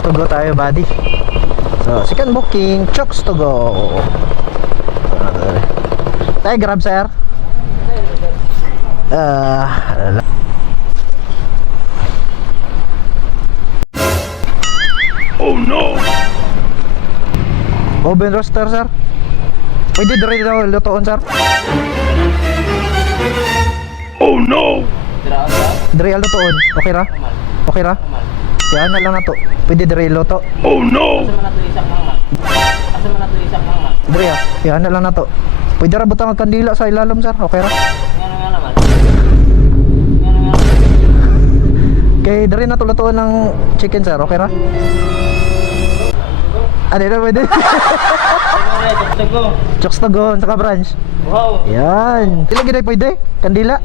Chokes to go tayo, buddy. So, second booking, chokes to go. Tayo, grab sir. Oh no! Oven roaster, sir. Pwede dire daw lutoon, sir. Oh no! Dire lutoon. Okay ra? Okay ra? Yan na lang na to. Pwede dire luto. Oh no! Dire ya. Yan na lang na to. Pwede ra butang ang kandila sa ilalim, sir. Okay ra? Kay dire na to lutoon ng chicken, sir. Okay ra? Ano na pwede? Chokes to go. Saka branch. Wow! Yan. Ilang gina pwede? Kandila.